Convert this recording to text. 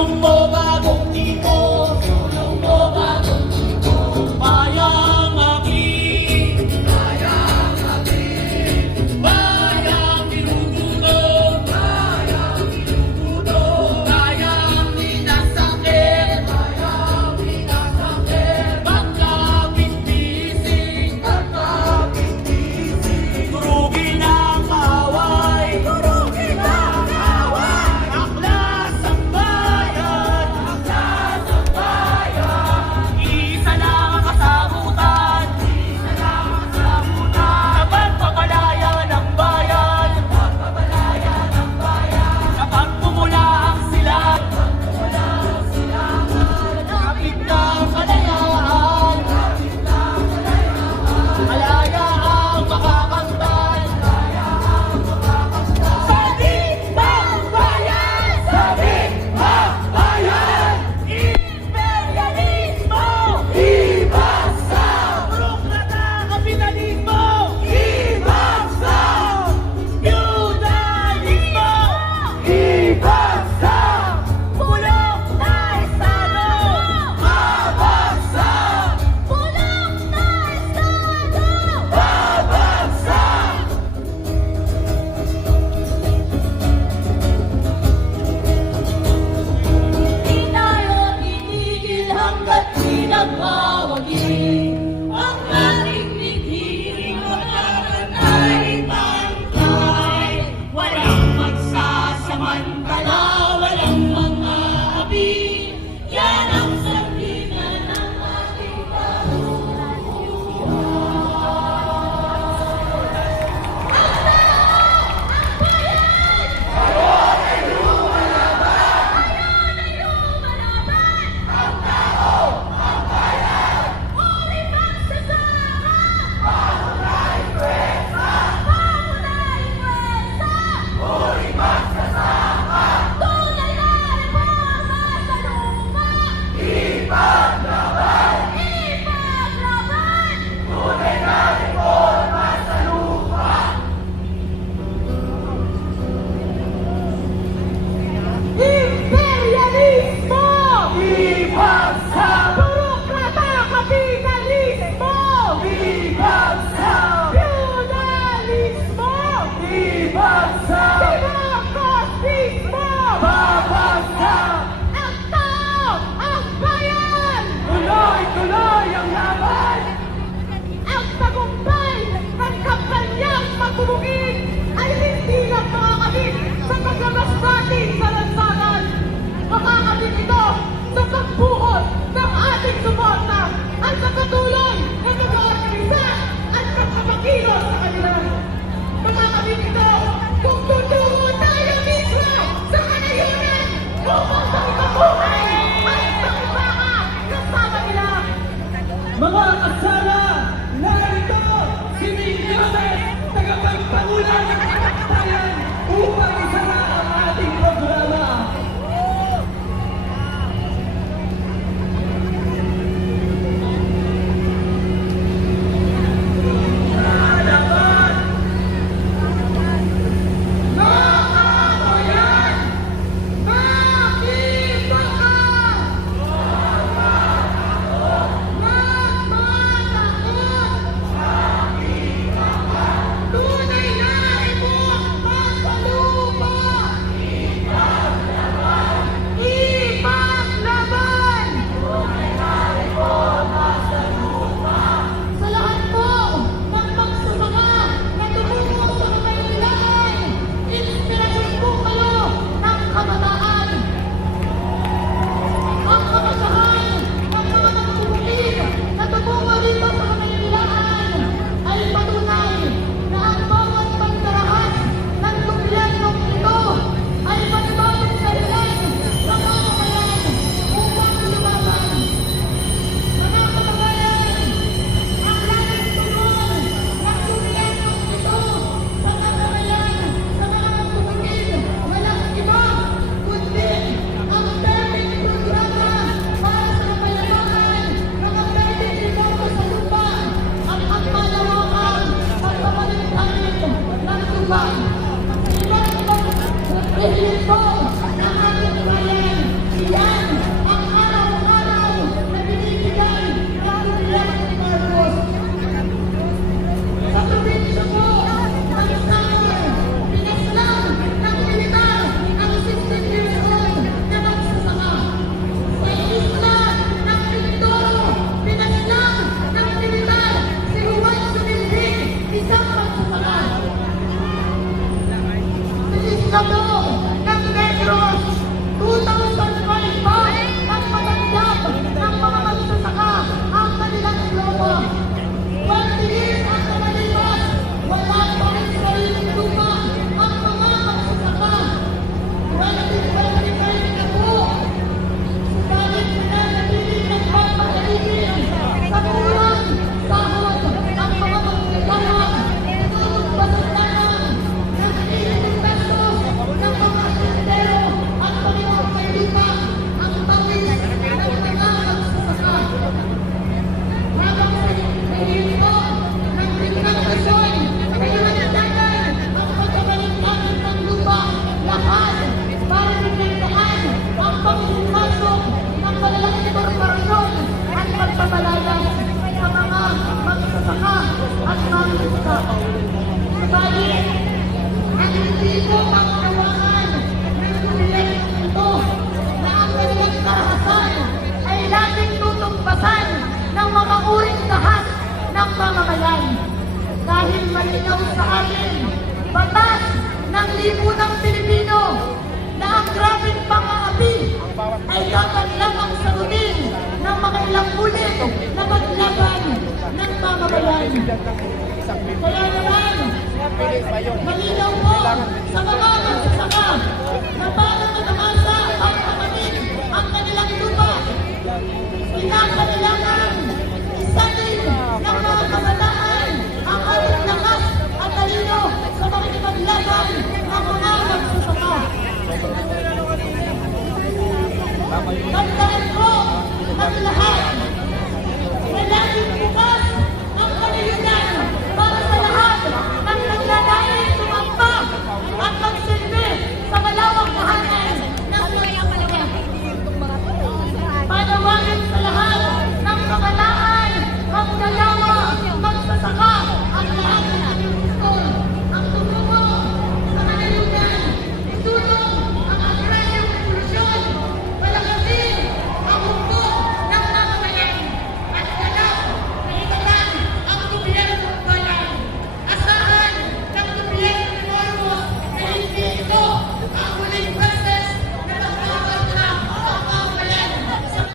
Sulong mo bagong tipo, sulong mo bagong tipo. Bayang aking, bayang aking, bayang pinugulong, bayang pinugulong. Bayang minasakit, bayang minasakit. Pagkabit-bisig, pagkabit-bisig. Durugin ang away, durugin ang away. Aklas ang bayan, aklas ang bayan. Isa lang ang kasabutan, isa lang ang kasabutan. Sa pagpapalaya ng bayan, sa pagpapalaya ng bayan. Sa pagmumula ang silang, pagmumula ang silang. Kapit ng kalayaan, kapit ng kalayaan. Malaya ang makakantay, malaya ang makakantay. Sabik ng bayan, sabik ng bayan. Imperialismo, ibagsak. Burokrata, kapitalismo, ibagsak. Feudalismo, ibagsak. Bulok na estado, babagsak. Bulok na estado, babagsak. Di tayo titigil hanggat di nagwawagi. Ang ating bighiling wala ay bangkay. Walang magsasamantala, walang mga api. Yan ang sandigan ng ating imperialismo, ibagsak. Burokrata, kapitalismo, ibagsak. Feudalismo, ibagsak. Demokratismo, babagsak. Ang tao, ang bayan, tuloy-tuloy ang laban. Ang tagumpay ng kampanyang pagbubukin ay hindi lang makakabit sa paglabas natin sa lansangan. Makakabit ito sa pagbuhos ng ating suporta at sa patuloy na pag-oorganisa at pagpapakilos sa kanila. Makakabit ito kung tutungo tayo mismo sa kanayunan upang sa ikabuhay at sa ibaka kasama nila. Mga kasama, narito si Ming Yosef, tagapagpangunan ng kapatayan upang isara ang ating programa. Nakakayan! Nakipakan! Tunay na ipon sa lupa! Ipaglaban! Sa lahat po ng magsasaka na tumungo sa Kamaynilaan, inspirasyon po kayo ng kabataan. Ang kabataan ng mga nagpupulit na tumungo rito sa Kamaynilaan ay patunay na ang bawat pagdarahas ng gobyernong ito ay panibagong dahilan sa mamamayan upang lumaban. Mga kababayan, ang laging tugon ng gobyernong ito sa mamamayan sa mga nagpupulit walang iba kundi ang permit programa para sa kapayapaan ng mga permit reforma sa lupa at ang malawakan at kapalitan ng lupa. Iba't ibang rehiyon po ng ating bayan, bilang ng isang Kaya naman, pili pa yun. malinaw po sa mga